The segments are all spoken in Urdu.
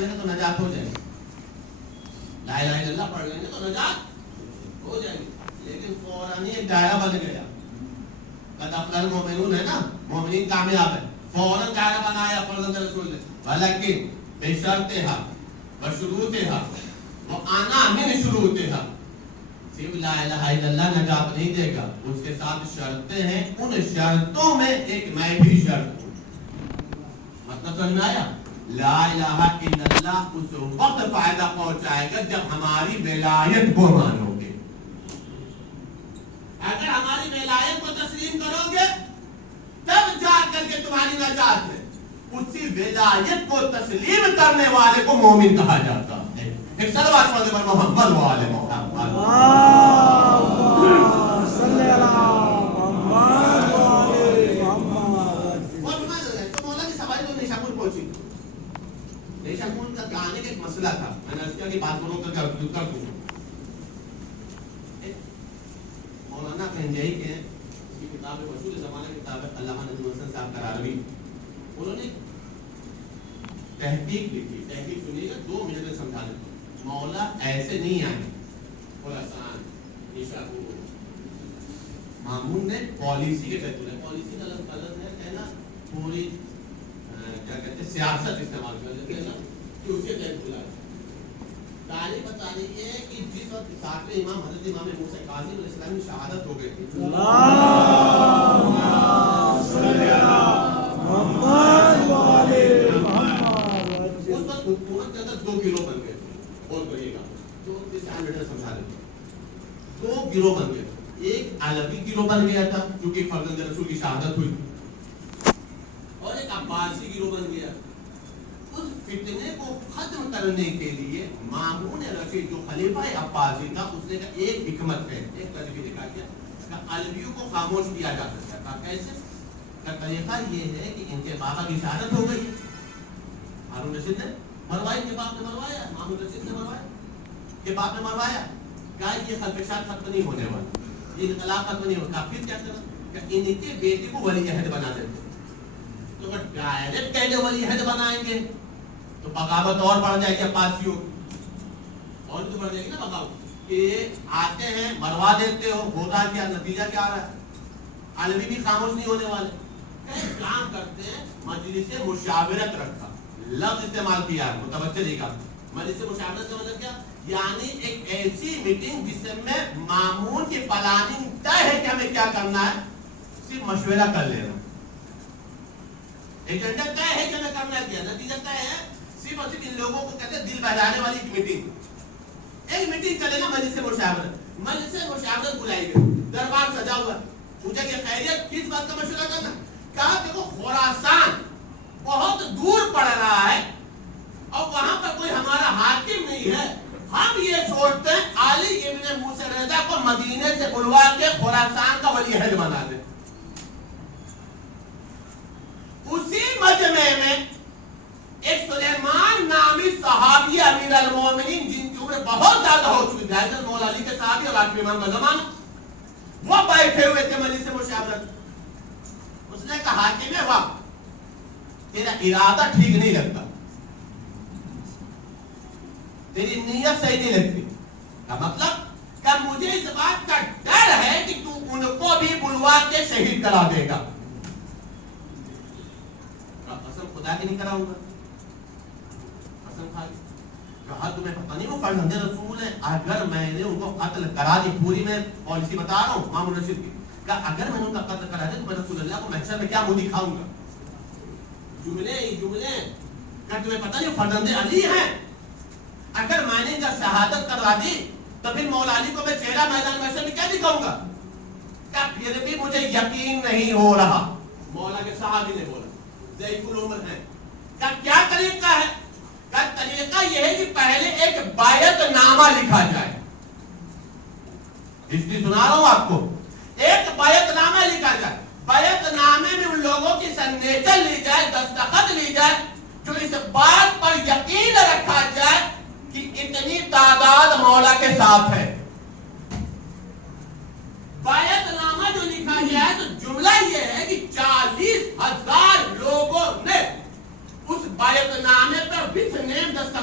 پڑھ لیں گے تو نجات ہو جائے گی, لا الہ الا اللہ پڑھ لیں گے تو نجات ہو جائے گی. لیکن فوراً ایک دائرہ بن گیا, قد افلح المؤمنون ہے نا, مومنین کامیاب ہے, فوراً دائرہ بنایا فرزند رسول نے, ولیکن بشرطھا وشروطھا وانا من شروطھا, صرف لا الہ الا اللہ نجات نہیں دے گا, اس کے ساتھ شرطیں ہیں, ان شرطوں میں ایک میں بھی شرط ہوں. مطلب سمجھ میں آیا؟ لا الہ الا اللہ اس وقت فائدہ پہنچائے گا جب ہماری ولایت کو مانو گے. اگر ہماری ولایت کو تسلیم کرو گے تب جا کر کے تمہاری نجات ہے. اسی ولایت کو تسلیم کرنے والے کو مومن کہا جاتا ہے. ایک صلوات پڑھنے پر محمد و آل محمد. صلی اللہ محمد و آل محمد. تو مولا کی سواری تو نیشاپور پہنچی. نیشاپور کا آنے کا ایک مسئلہ تھا, میں نے اس کی بات بولوں تو کر دوں. مولانا پنجائی کے کی کتاب ہے, مشہور زمانہ کی کتاب ہے, علامہ ندیم الحسن صاحب کراروی, انہوں نے تحقیق لکھی. تحقیق سنیے گا, 2 منٹ میں سمجھا دیتا ہوں. مولا ایسے نہیں آئے خراسان نیشاپور, مامون نے پالیسی کے تحت بولا. پالیسی کا لفظ غلط ہے کہنا, پوری کیا کہتے ہیں سیاست استعمال کر لیتے ہیں نا, کہ اس کے تحت بولا. تاریخ بتا رہی ہے کہ جس وقت ساتویں امام حضرت امام موسیٰ کاظم علیہ السلام کی شہادت ہو گئی تھی, اللہم صلی علی محمد و آل محمد, اس وقت حکومت کے اندر 2 گروہ بن گئے تھے. اور کریے گا تو اس ٹائم میں سمجھا دیتا ہوں. 2 گروہ بن گئے تھے. ایک علوی گروہ بن گیا تھا کیونکہ فرزند رسول کی شہادت ہوئی, اور ایک عباسی گروہ بن گیا. اس فتنے کو ختم کرنے کے لیے مامون رشید جو خلیفہ عباسی تھا, اس نے ایک حکمت ہے, ایک تدبیر دکھا دیا کہ علویوں کو خاموش کیا جا سکتا تھا. کیسے؟ کا طریقہ یہ ہے کہ ان کے بابا کی شہادت ہو گئی, ہارون رشید نے مروائی, کے باپ نے مروایا, مامون رشید نے مروایا, کے باپ نے مروایا. کہا یہ خلفشات ختم نہیں ہونے والا, یہ انقلاب ختم نہیں ہوگا. پھر کیا کرا کہ ان کے بیٹے کو ولی عہد بنا دیتے. تو اگر ڈائریکٹ کہہ دے ولی عہد بنائیں گے تو بغاوت اور بڑھ جائے گی عباسیوں, اور تو بڑھ جائے گی نا بغاوت, کہ آتے ہیں مروا دیتے ہو, ہوتا کیا نتیجہ کیا آ رہا ہے, علوی بھی خاموش نہیں ہونے والے. کام کرتے ہیں, مجلس مشاورت رکھا, لفظ استعمال کیا, متوجہ نہیں کہا. مجلس مشاورت کا مطلب کیا, یعنی ایک ایسی میٹنگ جس میں مامون کی پلاننگ طے ہے کہ ہمیں کیا کرنا ہے, صرف مشورہ کر لینا. ایجنڈا طے ہے کہ ہمیں کرنا کیا, نتیجہ طے ہے, صرف اور صرف ان لوگوں کو کہتے ہیں دل بہلانے والی ایک میٹنگ. ایک میٹنگ چلے نا مجلس مشاورت. مجلس مشاورت بلائی گئی, دربار سجا ہوا, پوچھا کہ خیریت کس بات کا مشورہ کرنا. کہا کہ وہ خراسان بہت دور پڑ رہا ہے اور وہاں پر کوئی ہمارا حاکم نہیں ہے, ہم یہ سوچتے ہیں علی ابن موسیٰ رضا کو مدینے سے بلوا کے خراسان کا ولی عہد بنا دیں. اسی مجمع میں ایک سلیمان نامی صحابی امیر المومنین جن کی عمر بہت زیادہ ہو چکی تھی, حضرت مولا علی کے صحابی اور آخری امام کا زمانہ, وہ بیٹھے ہوئے تھے مجلس مشاورت. اس نے کہا حاکم ہے, واہ تیرا ارادہ ٹھیک نہیں لگتا, تیری نیت صحیح نہیں لگتی. کا مطلب کہ مجھے اس بات کا ڈر ہے کہ تو ان کو بھی بلوا کے شہید کرا دے گا. قسم خدا کی نہیں کراؤں گا, قسم کھا لی. کہا تمہیں پتہ نہیں وہ فرزند رسول ہے, اگر میں نے ان کو قتل کرا دی, پوری میں پالیسی بتا رہا ہوں مامون رشید کی, کہ اگر میں نے ان کا قتل کرا دیا تو میں رسول اللہ کو محشر میں کیا منہ دکھاؤں گا. جملے کہ تمہیں پتہ نہیں فرزند علی ہیں, اگر میں نے ان کا شہادت کروا دی تو پھر مولا علی کو میں چہرہ میدان محشر میں کیا دکھاؤں گا. کہ پھر بھی مجھے یقین نہیں ہو رہا. مولا کے صحابی نے بولا, ضعیف العمر ہے. کیا طریقہ ہے؟ طریقہ یہ ہے کہ پہلے ایک بیعت نامہ لکھا جائے. ہسٹری سنا رہا ہوں آپ کو. ایک بیعت نامہ لکھا جائے, بیعت نامے میں ان لوگوں کی سگنیچر لی جائے, دستخط لی جائے, جو اس بات پر یقین رکھا جائے کہ اتنی تعداد مولا کے ساتھ ہے. بیعت نامہ جو لکھا گیا ہے تو جملہ یہ ہے کہ 40,000 لوگوں نے اس بیعت نامے پر وتھ نیم دستخط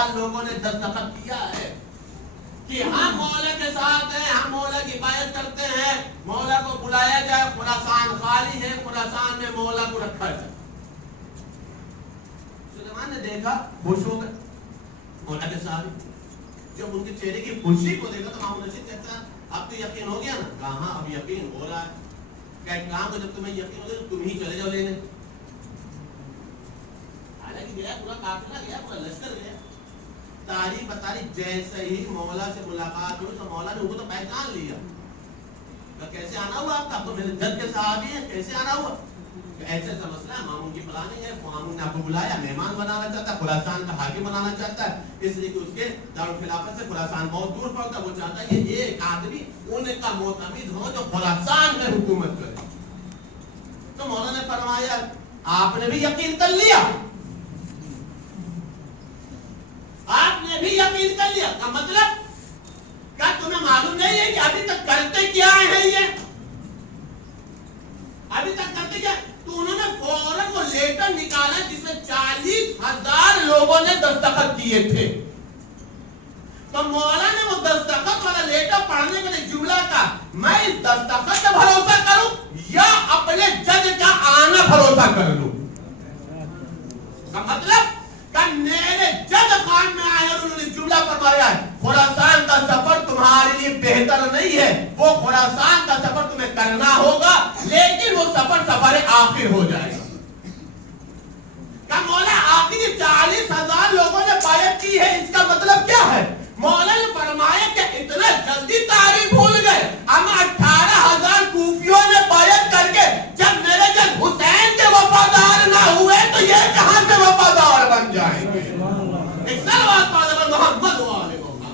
1000 لوگوں نے دستخط کیا ہے کہ ہم مولا کے ساتھ ہیں, ہم مولا کی عبادت کرتے ہیں, مولا کو بلایا جائے, خراسان خالی ہے, خراسان میں مولا کو رکھا جائے. سلیمان نے دیکھا, خوش ہو گئے مولا کے ساتھ. جب ان کے چہرے کی خوشی کو دیکھا تو مامون رشید کہتا ہے اب تو یقین ہو گیا نا. کہاں اب یقین ہو رہا ہے. کہ ایک کام کو جب تمہیں یقین ہو گیا تو تم ہی چلے جاؤ لینے. حالانکہ گیا پورا قافلہ گیا, پورا لشکر گیا. تاریخ بتاری جیسے ہی مولا سے ملاقات ہوئی تو مولا نے ان کو تو پہچان لیا. کیسے آنا ہوا آپ کا, آپ تو میرے جد کے صحابی ہیں, کیسے آنا ہوا؟ ایسے ایسا مسئلہ ہے, مامون کی پلاننگ ہے, مامون نے آپ کو بلایا, مہمان بنانا چاہتا ہے, خراسان کا حاکم بنانا چاہتا ہے, اس لیے کہ اس کے دارالخلافت سے خراسان بہت دور پڑتا ہے. وہ چاہتا ہے کہ ایک آدمی ان کا معتمد ہو جو خراسان میں حکومت کرے. تو مولا نے فرمایا آپ نے بھی یقین کر لیا, آپ نے بھی یقین کر لیا. کا مطلب کیا تمہیں معلوم نہیں ہے کہ ابھی تک کرتے کیا ہیں یہ, ابھی تک کرتے کیا؟ تو انہوں نے فوراً وہ لیٹر نکالا جس میں 40,000 لوگوں نے دستخط کیے تھے. تو مولا نے وہ دستخط والا لیٹر پڑھنے کے لیے جملہ کا, میں اس دستخط پہ بھروسہ کروں یا اپنے جج کا آنا بھروسہ کر لوں. کا مطلب کہ میرے جج خان میں آئے اور انہوں نے جملہ فرمایا ہے خراسان کا سفر تمہارے لیے بہتر نہیں ہے, وہ خراسان کا سفر تمہیں کرنا ہوگا لیکن وہ سفر سفر آخر ہو جائے گا. کہ مولا آخری 40,000 لوگوں نے بیعت کی ہے, اس کا مطلب کیا ہے؟ مولا نے فرمایا کہ اتنا جلدی تاریخ بھول گئے, اما 18,000 کوفیوں نے بیعت کر کے جب میرے جب حسین کے وفادار نہ ہوئے تو یہ کہاں سے وفادار بن جائیں گے؟ ایک سلوات پڑھ دو محمد و آل محمد.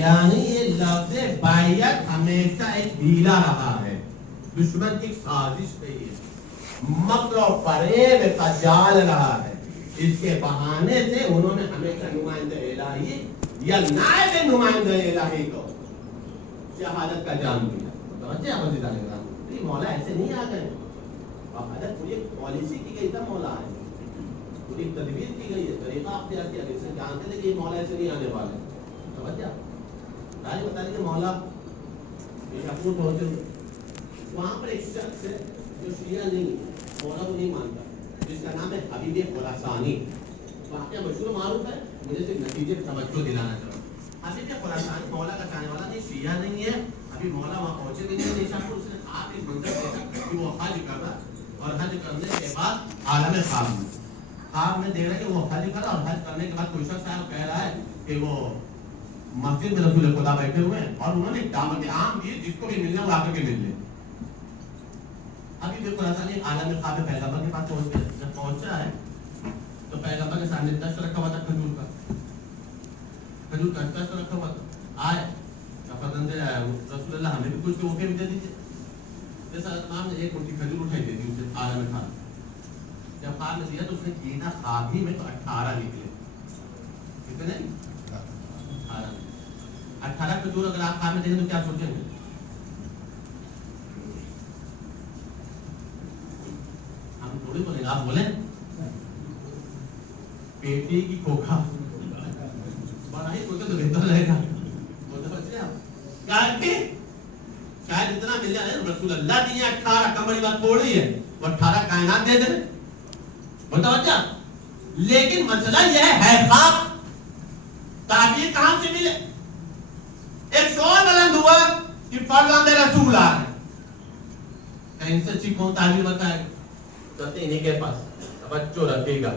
یعنی یہ لفظ بیعت ہمیشہ ایک ڈھیلا رہا ہے, دشمن کی سازش پہ ہے, مکر و فریب کا جال رہا ہے. اس کے بہانے سے انہوں نے ہمیشہ نمائندہ الہی یا نائب نمائندہ الہی کو شہادت کا جام دیا. توجہ ہے مزید علیہ السلام, یہ مولا ایسے نہیں آ گئے, حالت پوری پالیسی کی گئی تھا, مولا آئے پوری تدبیر کی گئی ہے, طریقہ اختیار کیا, جس سے جانتے تھے کہ یہ مولا ایسے نہیں آنے والے. توجہ راج بتا رہی کہ مولا ایک اپنوں پہنچے وہاں پر ایک شخص ہے جو شیعہ نہیں ہے, مولا کو نہیں مانتا, جس کا نام ہے حبیب خراسانی. واقعہ مشہور معروف ہے, مجھے صرف نتیجے پر توجہ دلانا چاہوں. حبیب خراسانی مولا کا چاہنے والا نہیں, شیعہ نہیں ہے. ابھی مولا وہاں پہنچے بھی نہیں, نیشا پر اس نے آپ اس منظر دیکھا کہ وہ حج کر رہا, اور حج کرنے کے بعد عالم خواب میں دیکھ رہا ہے کہ وہ حج کر رہا, اور حج کرنے کے بعد کوئی شخص صاحب کہہ رہا ہے کہ وہ مسجد میں رسول خدا بیٹھے ہوئے ہیں اور انہوں نے دعوت عام دی, جس کو بھی ملنا وہ آ کے مل لے. ابھی بالکل ایسا نہیں, عالم خواب میں پیغمبر کے پاس پہنچ گیا. جب پہنچا ہے تو پیغمبر کے سامنے دشت رکھا ہوا تھا, کھجور کا دشت رکھا ہوا تھا. آئے رسول اللہ ہمیں بھی کچھ اوکے بھی دے دیجیے. جیسا امام نے ایک مٹھی کھجور اٹھائی دے دی اسے عالم خواب. جب خواب میں دیا تو اس نے گینا خواب ہی میں تو 18 نکلے. کتنے؟ 18 کھجور. اگر آپ خواب میں دیکھیں تو کیا سوچیں گے؟ ہم تھوڑی بولیں گے, آپ بولیں پیٹی کی کھوکھا بڑا ہی سوچے تو بہتر رہے گا. شاید اتنا مل جائے, رسول اللہ دیے 18 کمری بات تھوڑی ہے, وہ 18 کائنات دے دے. متوجہ, لیکن مسئلہ یہ ہے خواب تعبیر کہاں سے ملے؟ ایک شور بلند ہوا کہ فرزند رسول آ رہے. ان سے اچھی کون تعبیر بتائے گا؟ کہتے انہیں کے پاس بچوں رکھے گا.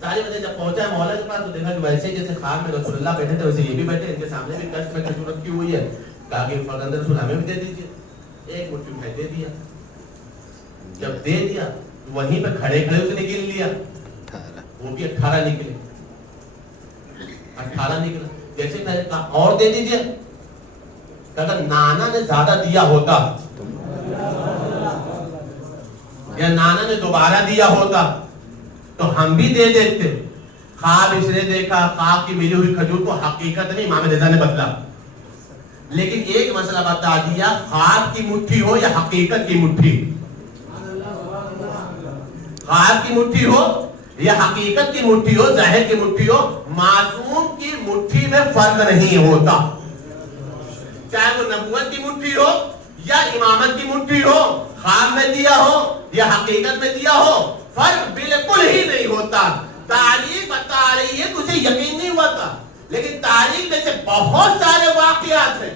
تعلیم نے جب پہنچا مولا کے پاس تو دیکھا کہ ویسے جیسے خواب میں رسول اللہ بیٹھے تھے ویسے یہ بھی بیٹھے, ان کے سامنے بھی کشت میں کھجور رکھی ہوئی ہے. کہا کہ فرزند رسول ہمیں بھی دے دیجیے. ایک مٹھی اٹھائی دے دیا. جب دے دیا وہیں پہ کھڑے کھڑے اسے نکل لیا, وہ بھی 18 نکلے. 18 نکلا. جیسے میں نے کہا اور دے دیجئے، اگر نانا نے زیادہ دیا ہوتا یا نانا نے دوبارہ دیا ہوتا تو ہم بھی دے دیتے. خواب اس نے دیکھا، خواب کی ملی ہوئی کھجور کو حقیقت نہیں امام رضا نے بدلا، لیکن ایک مسئلہ بتا دیا، خواب کی مٹھی ہو یا حقیقت کی مٹھی، خواب کی مٹھی ہو یا حقیقت کی مٹھی ہو، ظاہر کی مٹھی ہو، معصوم کی مٹھی میں فرق نہیں ہوتا. چاہے وہ نبوت کی مٹھی ہو یا امامت کی مٹھی ہو، خواب میں دیا ہو یا حقیقت میں دیا ہو، فرق بالکل ہی نہیں ہوتا. تاریخ بتا رہی ہے، تجھے یقین نہیں ہوا تھا، لیکن تاریخ میں سے بہت سارے واقعات ہیں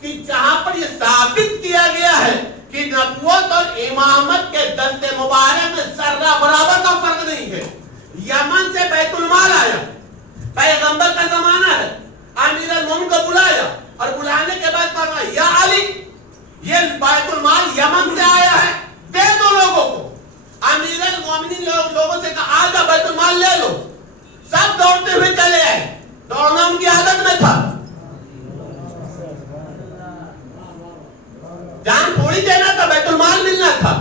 کہ جہاں پر یہ ثابت کیا گیا ہے کہ نبوت اور امامت کے دست مبارک میں ذرہ برابر کا فرق نہیں ہے. یمن سے بیت المال آیا، پیغمبر کا زمانہ ہے، امیر المومنین کو بلایا اور بلانے کے بعد کہا یا علی یہ بیت المال یمن سے آیا ہے، دے دو لوگوں کو. امیر المومنین لوگوں سے کہا آجا بیت المال لے لو. سب دوڑتے ہوئے چلے آئے، دوڑنا ان کی عادت میں تھا، جان تھوڑی دینا تھا، بیت المال ملنا تھا.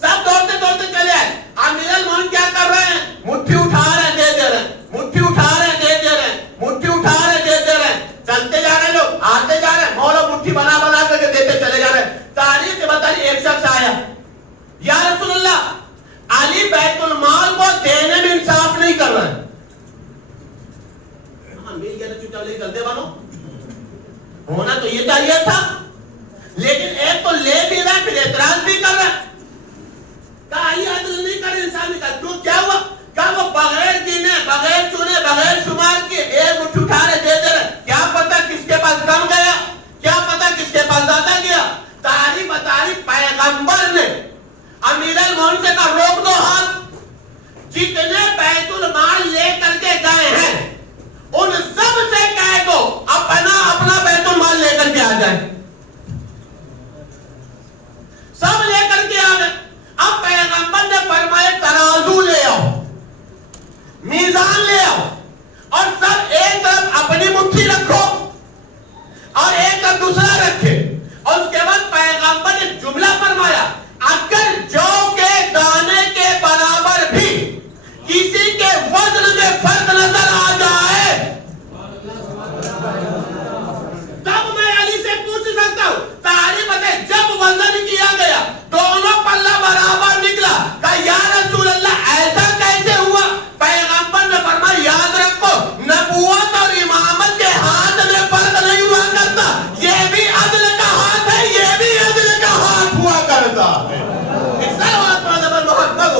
سب دوڑتے دوڑتے چلے آئے. امیر المومنین کیا کر رہے ہیں؟ مٹھی اٹھا رہے ہیں، دے دے رہے ہیں، مٹھی اٹھا رہے ہیں، دے دے رہے ہیں، مٹھی اٹھا رہے ہیں، دے دے رہے ہیں. چلتے جا رہے ہیں لوگ، آتے جا رہے ہیں، مولا مٹھی بنا بنا کر کے دیتے چلے جا رہے ہیں. تاریخ کے بتا رہی ایک شخص آیا، یا رسول اللہ علی بیت المال کو دینے میں انصاف نہیں کر رہا ہے. مل گیا تو چلے چلتے بنو، ہونا تو یہ چاہیے تھا، لیکن ایک تو لے بھی رہا ہے پھر اعتراض بھی کر رہا ہے. کہا یہ عدل نہیں کر انسان نہیں کر. تو کیا ہوا؟ کہا وہ بغیر گنے، بغیر چنے، بغیر شمار کے ایک مٹھی اٹھا رہے دے دے رہے. کیا پتا کس کے پاس کم گیا، کیا پتا کس کے پاس زیادہ گیا. تاریخ بتاری پیغمبر نے امیر المومنین سے کہا روک دو ہاتھ، جتنے بیت المال لے کر کے گئے ہیں ان سب سے کہہ دو اپنا اپنا بیت المال لے کر کے آ جائیں. سب لے کر کے آ گئے. اب پیغمبر نے فرمایا ترازو لے آؤ، میزان لے آؤ، اور سب ایک طرف اپنی مٹھی رکھو اور ایک طرف دوسرا رکھے. اور اس کے بعد پیغمبر نے جملہ فرمایا اگر جو کے دانے کے برابر بھی کسی کے وزن میں فرق نظر آ جائے تب میں علی سے پوچھ سکتا ہوں. تاریخ بتائے جب وزن کیا گیا دونوں پلہ برابر نکلا، کہا یا رسول اللہ ایسا کیسے ہوا؟ پیغمبر نے فرمایا یاد رکھو نبوت اور امامت کے ہاتھ میں فرق نہیں ہوا کرتا، یہ بھی عدل کا ہاتھ ہے، یہ بھی عدل کا ہاتھ ہوا کرتا ہے. محمد